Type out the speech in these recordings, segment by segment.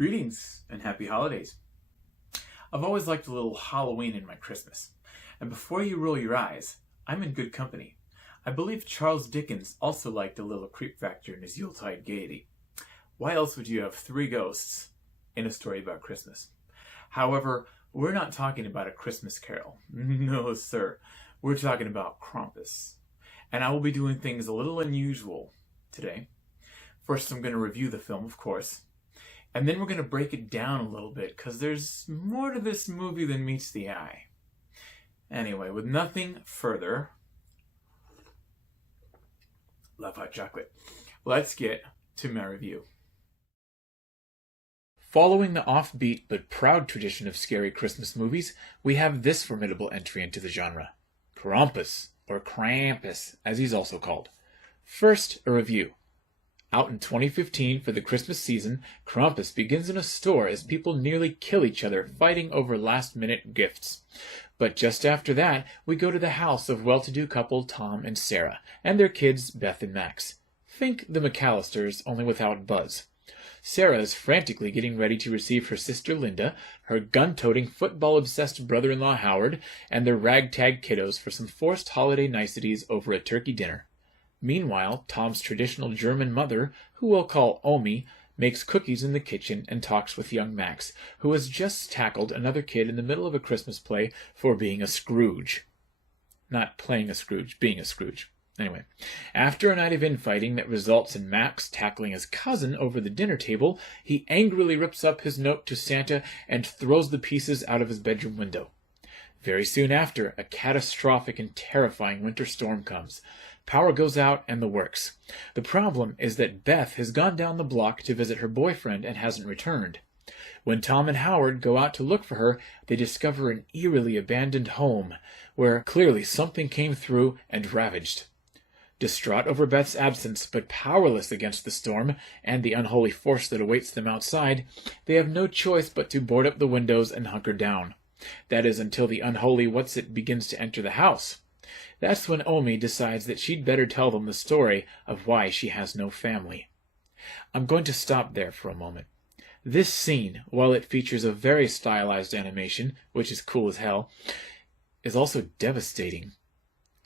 Greetings and happy holidays. I've always liked a little Halloween in my Christmas. And before you roll your eyes, I'm in good company. I believe Charles Dickens also liked a little creep factor in his Yuletide gaiety. Why else would you have three ghosts in a story about Christmas? However, we're not talking about a Christmas carol. No, sir. We're talking about Krampus. And I will be doing things a little unusual today. First, I'm going to review the film, of course. And then we're going to break it down a little bit, because there's more to this movie than meets the eye. Anyway, with nothing further, love hot chocolate, let's get to my review. Following the offbeat but proud tradition of scary Christmas movies, we have this formidable entry into the genre. Krampus, or Krampus, as he's also called. First, a review. Out in 2015 for the Christmas season, Krampus begins in a store as people nearly kill each other fighting over last-minute gifts. But just after that, we go to the house of well-to-do couple Tom and Sarah, and their kids Beth and Max. Think the McAllisters, only without Buzz. Sarah is frantically getting ready to receive her sister Linda, her gun-toting, football-obsessed brother-in-law Howard, and their ragtag kiddos for some forced holiday niceties over a turkey dinner. Meanwhile, Tom's traditional German mother, who we'll call Omi, makes cookies in the kitchen and talks with young Max, who has just tackled another kid in the middle of a Christmas play for being a Scrooge. Not playing a Scrooge, being a Scrooge. Anyway, after a night of infighting that results in Max tackling his cousin over the dinner table, he angrily rips up his note to Santa and throws the pieces out of his bedroom window. Very soon after, a catastrophic and terrifying winter storm comes. Power goes out and the works. The problem is that Beth has gone down the block to visit her boyfriend and hasn't returned. When Tom and Howard go out to look for her, they discover an eerily abandoned home, where clearly something came through and ravaged. Distraught over Beth's absence, but powerless against the storm and the unholy force that awaits them outside, they have no choice but to board up the windows and hunker down. That is until the unholy Whatsit begins to enter the house. That's when Omi decides that she'd better tell them the story of why she has no family. I'm going to stop there for a moment. This scene, while it features a very stylized animation, which is cool as hell, is also devastating.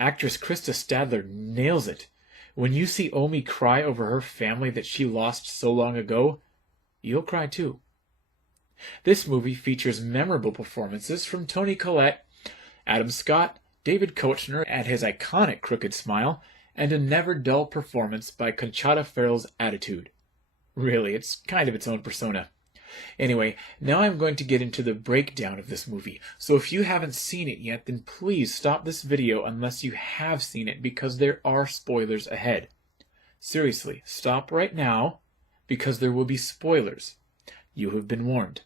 Actress Krista Stadler nails it. When you see Omi cry over her family that she lost so long ago, you'll cry too. This movie features memorable performances from Toni Collette, Adam Scott, David Koechner at his iconic crooked smile, and a never-dull performance by Conchata Ferrell's attitude. Really, it's kind of its own persona. Anyway, now I'm going to get into the breakdown of this movie, so if you haven't seen it yet, then please stop this video unless you have seen it, because there are spoilers ahead. Seriously, stop right now, because there will be spoilers. You have been warned.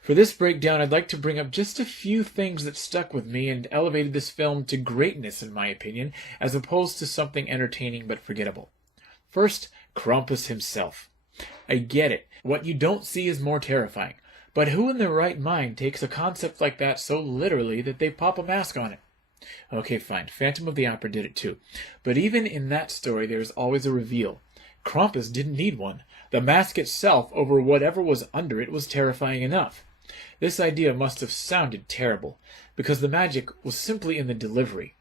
For this breakdown, I'd like to bring up just a few things that stuck with me and elevated this film to greatness, in my opinion, as opposed to something entertaining but forgettable. First, Krampus himself. I get it. What you don't see is more terrifying. But who in their right mind takes a concept like that so literally that they pop a mask on it? Okay, fine. Phantom of the Opera did it too. But even in that story, there's always a reveal. Krampus didn't need one. The mask itself, over whatever was under it, was terrifying enough. This idea must have sounded terrible, because the magic was simply in the delivery.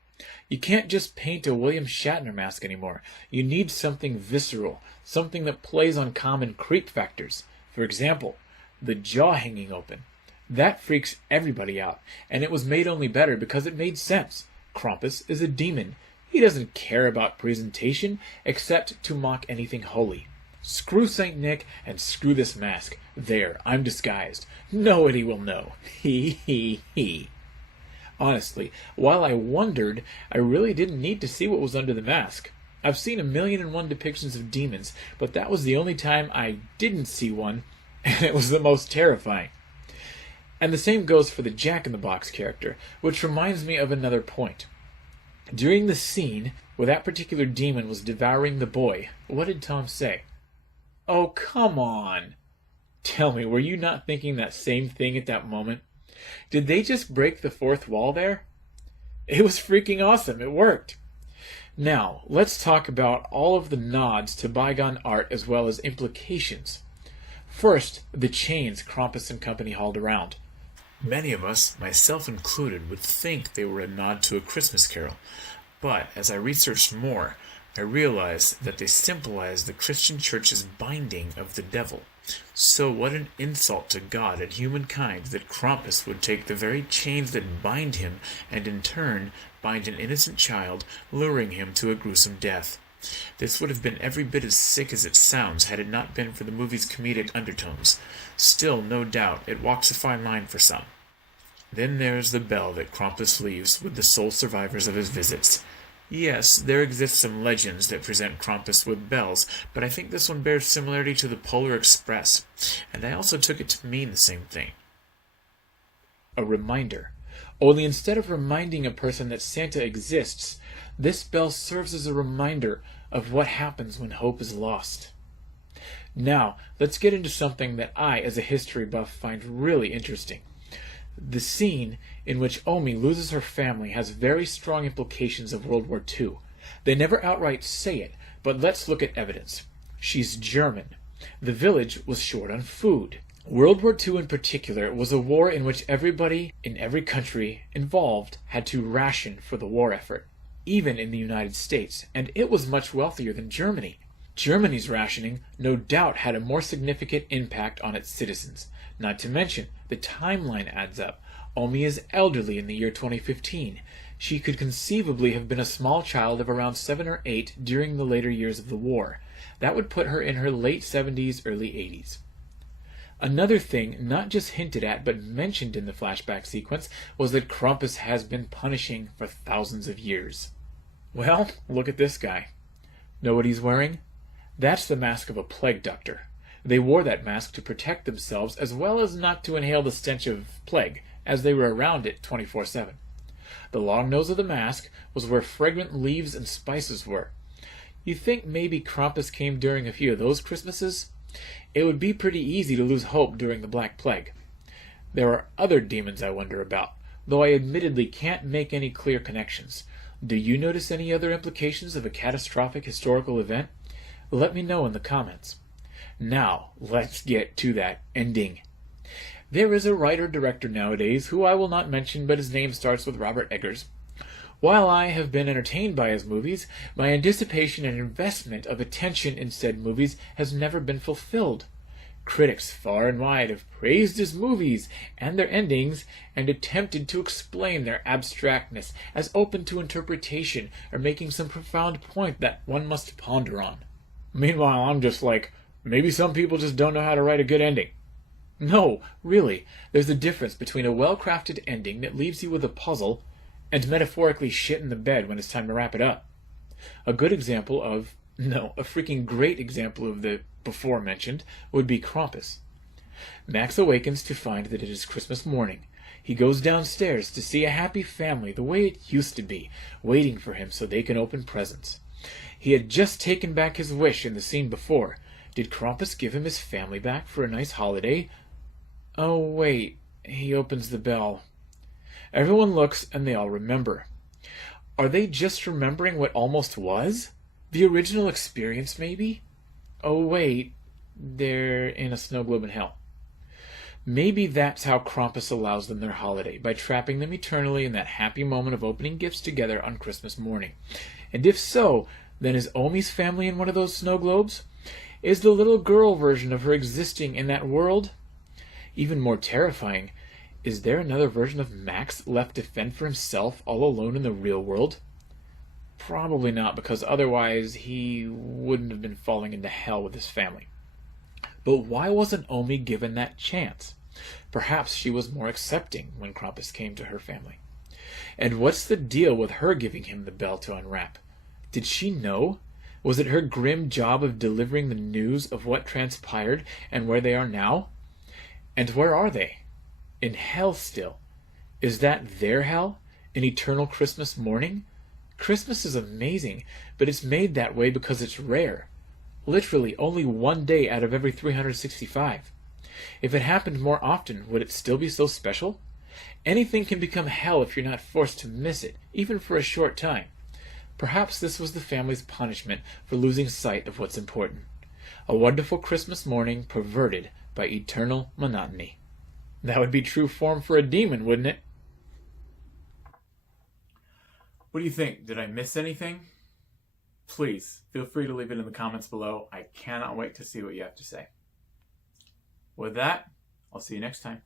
You can't just paint a William Shatner mask anymore. You need something visceral, something that plays on common creep factors. For example, the jaw hanging open. That freaks everybody out, and it was made only better because it made sense. Krampus is a demon. He doesn't care about presentation, except to mock anything holy. Screw St. Nick and screw this mask. There, I'm disguised. Nobody will know. He. Honestly, while I wondered, I really didn't need to see what was under the mask. I've seen 1,000,001 depictions of demons, but that was the only time I didn't see one, and it was the most terrifying. And the same goes for the Jack-in-the-Box character, which reminds me of another point. During the scene where that particular demon was devouring the boy, what did Tom say? Oh, come on! Tell me, were you not thinking that same thing at that moment? Did they just break the fourth wall there? It was freaking awesome. It worked. Now, let's talk about all of the nods to bygone art as well as implications. First, the chains Krampus and company hauled around. Many of us, myself included, would think they were a nod to A Christmas Carol, but as I researched more, I realized that they symbolize the Christian Church's binding of the devil. So what an insult to God and humankind that Krampus would take the very chains that bind him and in turn bind an innocent child, luring him to a gruesome death. This would have been every bit as sick as it sounds had it not been for the movie's comedic undertones. Still, no doubt, it walks a fine line for some. Then there's the bell that Krampus leaves with the sole survivors of his visits. Yes, there exist some legends that present Krampus with bells, but I think this one bears similarity to the Polar Express, and I also took it to mean the same thing. A reminder. Only instead of reminding a person that Santa exists, this bell serves as a reminder of what happens when hope is lost. Now, let's get into something that I, as a history buff, find really interesting. The scene in which Omi loses her family has very strong implications of World War II. They never outright say it, but let's look at evidence. She's German. The village was short on food. World War II in particular was a war in which everybody in every country involved had to ration for the war effort, even in the United States, and it was much wealthier than Germany. Germany's rationing no doubt had a more significant impact on its citizens. Not to mention, the timeline adds up. Omi is elderly in the year 2015. She could conceivably have been a small child of around 7 or 8 during the later years of the war. That would put her in her late 70s, early 80s. Another thing, not just hinted at but mentioned in the flashback sequence, was that Krampus has been punishing for thousands of years. Well, look at this guy. Know what he's wearing? That's the mask of a plague doctor. They wore that mask to protect themselves as well as not to inhale the stench of plague, as they were around it 24/7. The long nose of the mask was where fragrant leaves and spices were. You think maybe Krampus came during a few of those Christmases? It would be pretty easy to lose hope during the Black Plague. There are other demons I wonder about, though I admittedly can't make any clear connections. Do you notice any other implications of a catastrophic historical event? Let me know in the comments. Now, let's get to that ending. There is a writer-director nowadays who I will not mention, but his name starts with Robert Eggers. While I have been entertained by his movies, my anticipation and investment of attention in said movies has never been fulfilled. Critics far and wide have praised his movies and their endings and attempted to explain their abstractness as open to interpretation or making some profound point that one must ponder on. Meanwhile, I'm just like, maybe some people just don't know how to write a good ending. No, really, there's a difference between a well-crafted ending that leaves you with a puzzle and metaphorically shit in the bed when it's time to wrap it up. A freaking great example of the before mentioned would be Krampus. Max awakens to find that it is Christmas morning. He goes downstairs to see a happy family the way it used to be, waiting for him so they can open presents. He had just taken back his wish in the scene before. Did Krampus give him his family back for a nice holiday? Oh, wait. He opens the bell. Everyone looks, and they all remember. Are they just remembering what almost was? The original experience, maybe? Oh, wait. They're in a snow globe in hell. Maybe that's how Krampus allows them their holiday, by trapping them eternally in that happy moment of opening gifts together on Christmas morning. And if so, then is Omi's family in one of those snow globes? Is the little girl version of her existing in that world? Even more terrifying, is there another version of Max left to fend for himself all alone in the real world? Probably not, because otherwise he wouldn't have been falling into hell with his family. But why wasn't Omi given that chance? Perhaps she was more accepting when Krampus came to her family. And what's the deal with her giving him the bell to unwrap? Did she know? Was it her grim job of delivering the news of what transpired and where they are now? And where are they? In hell still. Is that their hell? An eternal Christmas morning? Christmas is amazing, but it's made that way because it's rare. Literally only one day out of every 365. If it happened more often, would it still be so special? Anything can become hell if you're not forced to miss it, even for a short time. Perhaps this was the family's punishment for losing sight of what's important. A wonderful Christmas morning perverted by eternal monotony. That would be true form for a demon, wouldn't it? What do you think? Did I miss anything? Please, feel free to leave it in the comments below. I cannot wait to see what you have to say. With that, I'll see you next time.